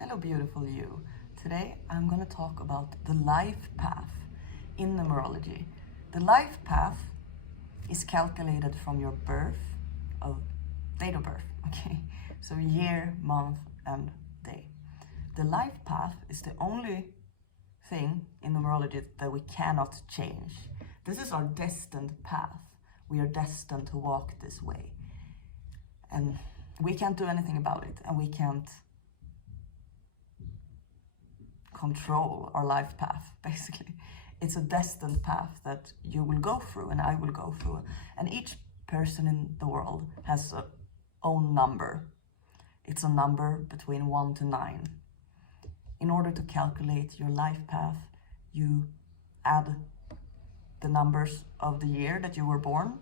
Hello, beautiful you. Today I'm going to talk about the life path in numerology. The life path is calculated from your date of birth, okay? So year, month, and day. The life path is the only thing in numerology that we cannot change. This is our destined path. We are destined to walk this way. And we can't do anything about it, and we can't control our life path, basically. It's a destined path that you will go through and I will go through. And each person in the world has a own number. It's a number between 1 to 9. In order to calculate your life path, you add the numbers of the year that you were born,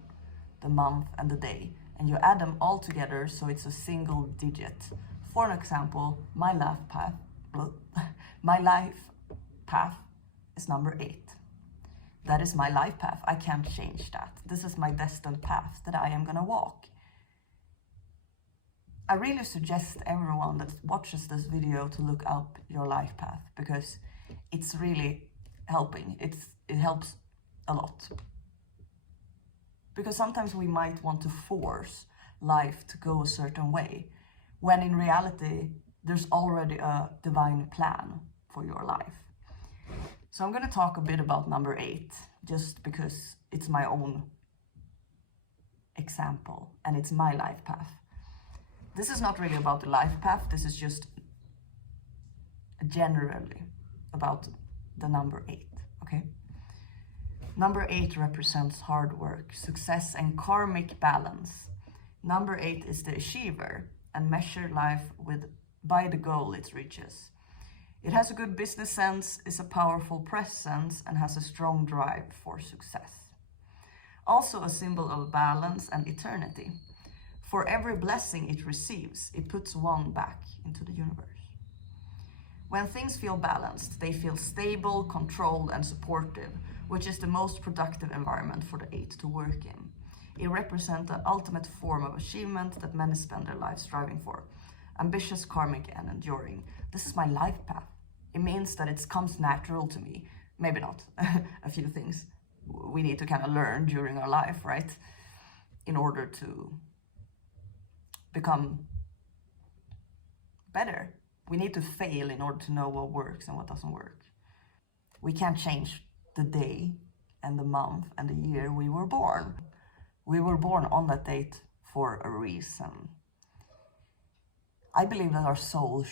the month and the day, and you add them all together so it's a single digit. For an example, my life path is number 8. That is my life path. I can't change that. This is my destined path that I am gonna walk. I really suggest everyone that watches this video to look up your life path, because it's really helping. It helps a lot. Because sometimes we might want to force life to go a certain way, when in reality, there's already a divine plan for your life. So I'm going to talk a bit about number 8, just because it's my own example and it's my life path. This is not really about the life path, this is just generally about the number 8, okay? Number 8 represents hard work, success, and karmic balance. Number 8 is the achiever and measure life by the goal it reaches. It has a good business sense, is a powerful presence, and has a strong drive for success. Also a symbol of balance and eternity. For every blessing it receives, it puts one back into the universe. When things feel balanced, they feel stable, controlled, and supportive, which is the most productive environment for the 8 to work in. It represents the ultimate form of achievement that many spend their lives striving for. Ambitious, karmic, and enduring. This is my life path. It means that it comes natural to me. Maybe not. A few things we need to kind of learn during our life, right? In order to become better. We need to fail in order to know what works and what doesn't work. We can't change the day and the month and the year we were born. We were born on that date for a reason. I believe that our soul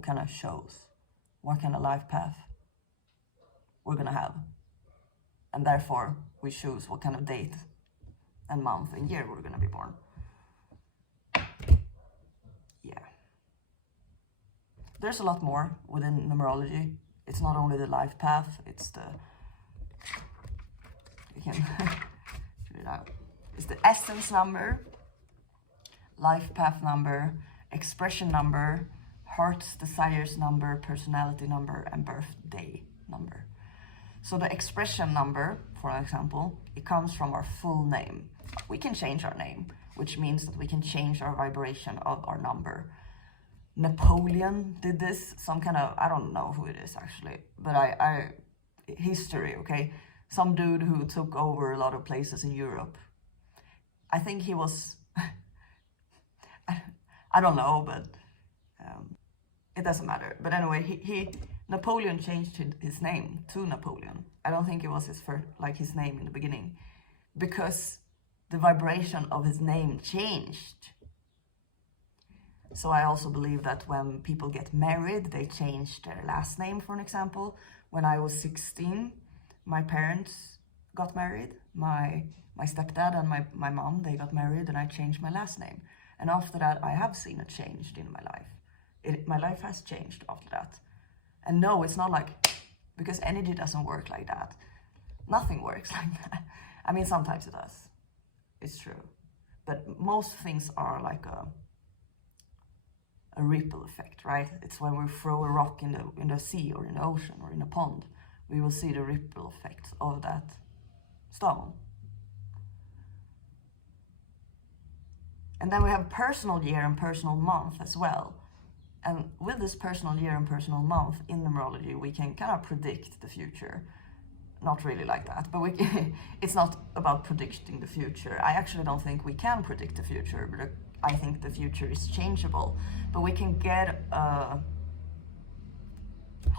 kind of shows what kind of life path we're gonna have. And therefore, we choose what kind of date and month and year we're gonna be born. Yeah. There's a lot more within numerology. It's not only the life path, it's you can figure it out. It's the essence number, life path number, expression number, heart's desires number, personality number, and birthday number. So the expression number, for example, it comes from our full name. We can change our name, which means that we can change our vibration of our number. Napoleon did this, some kind of, I don't know who it is actually, but history, okay? Some dude who took over a lot of places in Europe. I think he was, I don't know, but it doesn't matter. But anyway, Napoleon changed his name to Napoleon. I don't think it was his name in the beginning, because the vibration of his name changed. So I also believe that when people get married, they change their last name, for an example. When I was 16, my parents got married. My stepdad and my mom, they got married, and I changed my last name. And after that, I have seen a change in my life. My life has changed after that. And no, it's not like, because energy doesn't work like that. Nothing works like that. I mean, sometimes it does. It's true. But most things are like a ripple effect, right? It's when we throw a rock in the sea or in the ocean or in a pond, we will see the ripple effect of that stone. And then we have personal year and personal month as well. And with this personal year and personal month in numerology, we can kind of predict the future. Not really like that, but it's not about predicting the future. I actually don't think we can predict the future, but I think the future is changeable. But we can get a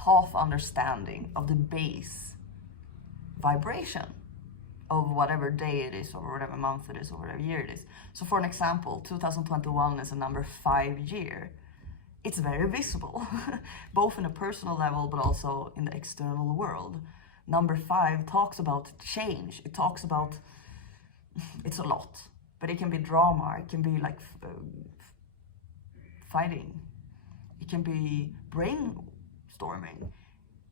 half understanding of the base vibration of whatever day it is, or whatever month it is, or whatever year it is. So for an example, 2021 is a number 5 year. It's very visible, both in a personal level, but also in the external world. Number 5 talks about change. It talks about, it's a lot, but it can be drama. It can be like fighting. It can be brainstorming.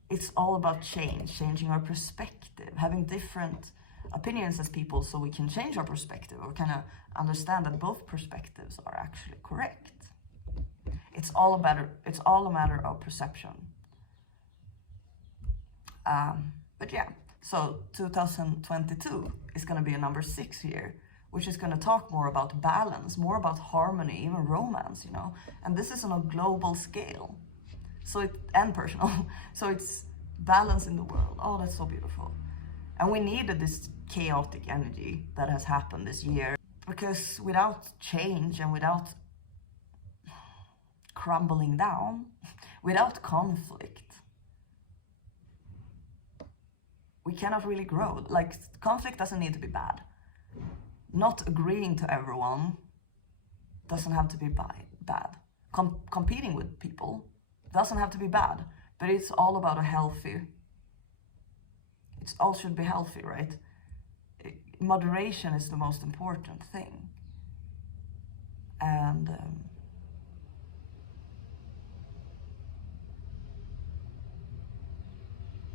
It's all about change, changing our perspective, having different opinions as people so we can change our perspective, or kind of understand that both perspectives are actually correct. It's all a matter of perception. But yeah, so 2022 is going to be a number 6 year, which is going to talk more about balance, more about harmony, even romance, you know. And this is on a global scale, and personal. So it's balance in the world. Oh, that's so beautiful. And we needed this chaotic energy that has happened this year, because without change and without crumbling down, without conflict, we cannot really grow. Like, conflict doesn't need to be bad. Not agreeing to everyone doesn't have to be bad. Competing with people doesn't have to be bad, but it's all about it all should be healthy, right? Moderation is the most important thing. And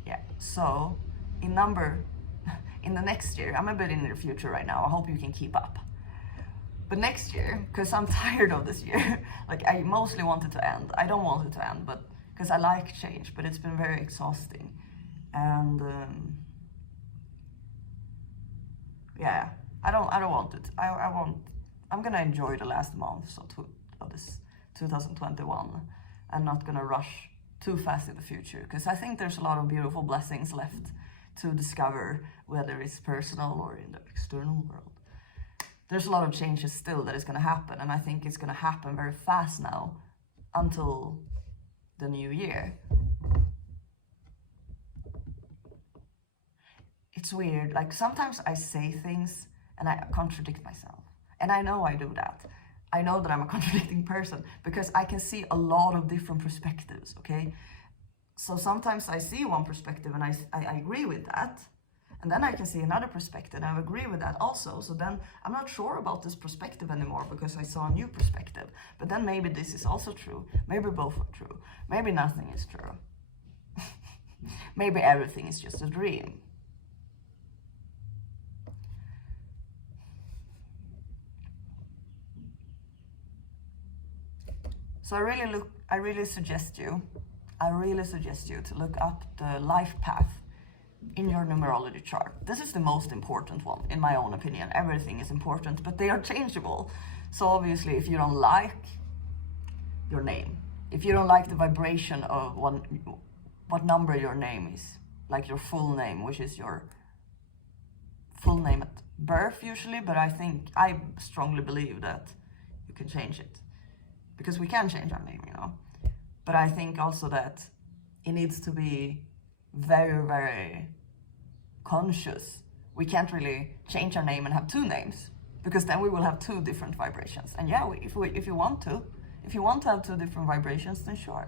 yeah, so in the next year, I'm a bit in the future right now, I hope you can keep up. But next year, because I'm tired of this year, like I mostly want it to end. I don't want it to end, but because I like change, but it's been very exhausting. And yeah, I don't want it. I'm gonna enjoy the last month of this 2021, and not gonna rush too fast in the future, because I think there's a lot of beautiful blessings left to discover, whether it's personal or in the external world. There's a lot of changes still that is going to happen, and I think it's going to happen very fast now until the new year. It's weird, like sometimes I say things and I contradict myself, and I know I do that. I know that I'm a contradicting person because I can see a lot of different perspectives, okay? So sometimes I see one perspective and I agree with that, and then I can see another perspective and I agree with that also. So then I'm not sure about this perspective anymore because I saw a new perspective. But then maybe this is also true. Maybe both are true. Maybe nothing is true. Maybe everything is just a dream. So I really suggest you to look up the life path in your numerology chart. This is the most important one, in my own opinion. Everything is important, but they are changeable. So obviously, if you don't like your name, if you don't like the vibration of what number your name is, like your full name, which is your full name at birth usually, but I strongly believe that you can change it, because we can change our name, you know. But I think also that it needs to be very, very conscious. We can't really change our name and have 2 names, because then we will have 2 different vibrations. And yeah, if you want to have 2 different vibrations, then sure.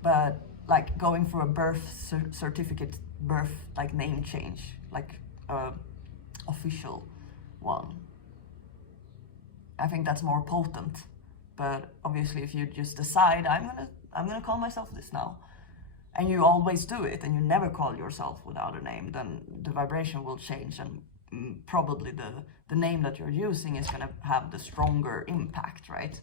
But like going for a birth certificate, like name change, like official one, I think that's more potent. But obviously, if you just decide, I'm gonna call myself this now, and you always do it, and you never call yourself without a name, then the vibration will change, and probably the name that you're using is gonna have the stronger impact, right?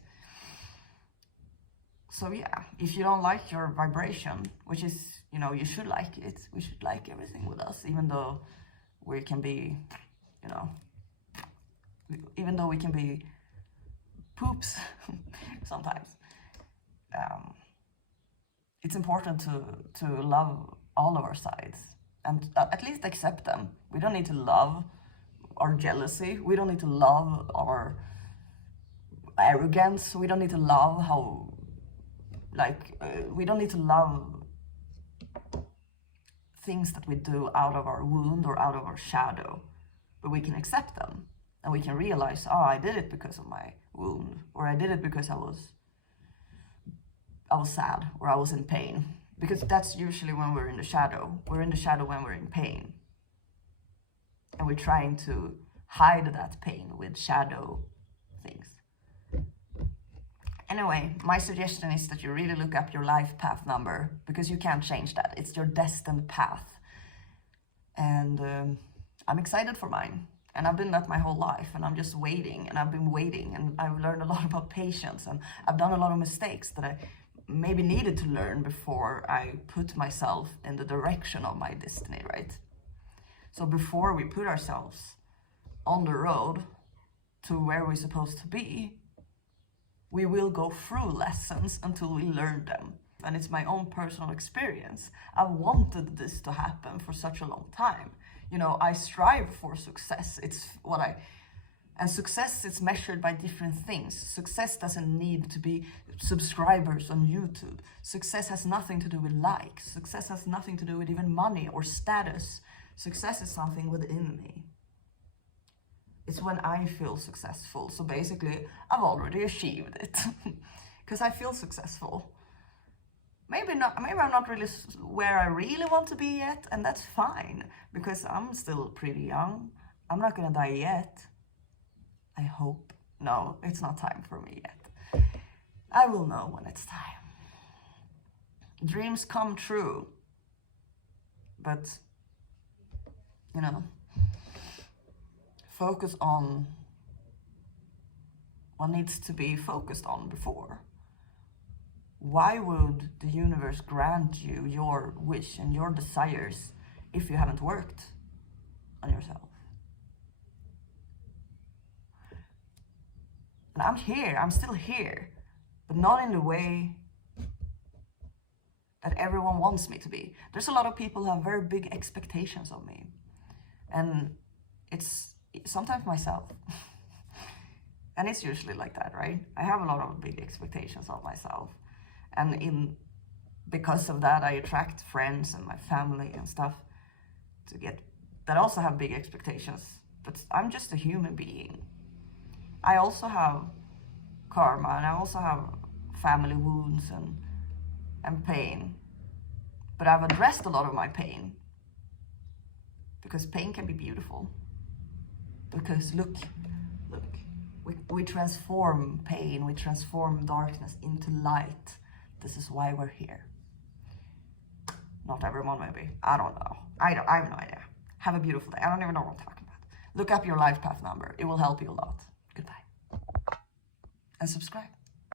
So yeah, if you don't like your vibration, which is, you know, you should like it. We should like everything with us, even though we can be, you know, even though we can be poops sometimes. It's important to love all of our sides and at least accept them. We don't need to love our jealousy. We don't need to love our arrogance. We don't need to love how, we don't need to love things that we do out of our wound or out of our shadow, but we can accept them and we can realize, oh, I did it because of my wound, or I did it because I was sad, or I was in pain, because that's usually when we're in the shadow. We're in the shadow when we're in pain, and we're trying to hide that pain with shadow things. Anyway, my suggestion is that you really look up your life path number, because you can't change that. It's your destined path. And I'm excited for mine. And I've been that my whole life, and I'm just waiting, and I've been waiting, and I've learned a lot about patience, and I've done a lot of mistakes that I maybe needed to learn before I put myself in the direction of my destiny, right? So before we put ourselves on the road to where we're supposed to be, we will go through lessons until we learn them. And it's my own personal experience. I've wanted this to happen for such a long time. You know, I strive for success. And success is measured by different things. Success doesn't need to be subscribers on YouTube. Success has nothing to do with likes. Success has nothing to do with even money or status. Success is something within me. It's when I feel successful. So basically, I've already achieved it because I feel successful. Maybe I'm not really where I really want to be yet, and that's fine because I'm still pretty young. I'm not gonna die yet. I hope. No, it's not time for me yet. I will know when it's time. Dreams come true. But, you know, focus on what needs to be focused on before. Why would the universe grant you your wish and your desires if you haven't worked on yourself? And I'm still here, but not in the way that everyone wants me to be. There's a lot of people who have very big expectations of me. And it's sometimes myself. And it's usually like that, right? I have a lot of big expectations of myself. And because of that, I attract friends and my family and stuff that also have big expectations. But I'm just a human being. I also have karma, and I also have family wounds and pain. But I've addressed a lot of my pain. Because pain can be beautiful. Because look, we transform pain, we transform darkness into light. This is why we're here. Not everyone, maybe. I don't know. I have no idea. Have a beautiful day. I don't even know what I'm talking about. Look up your life path number. It will help you a lot. Goodbye. And subscribe.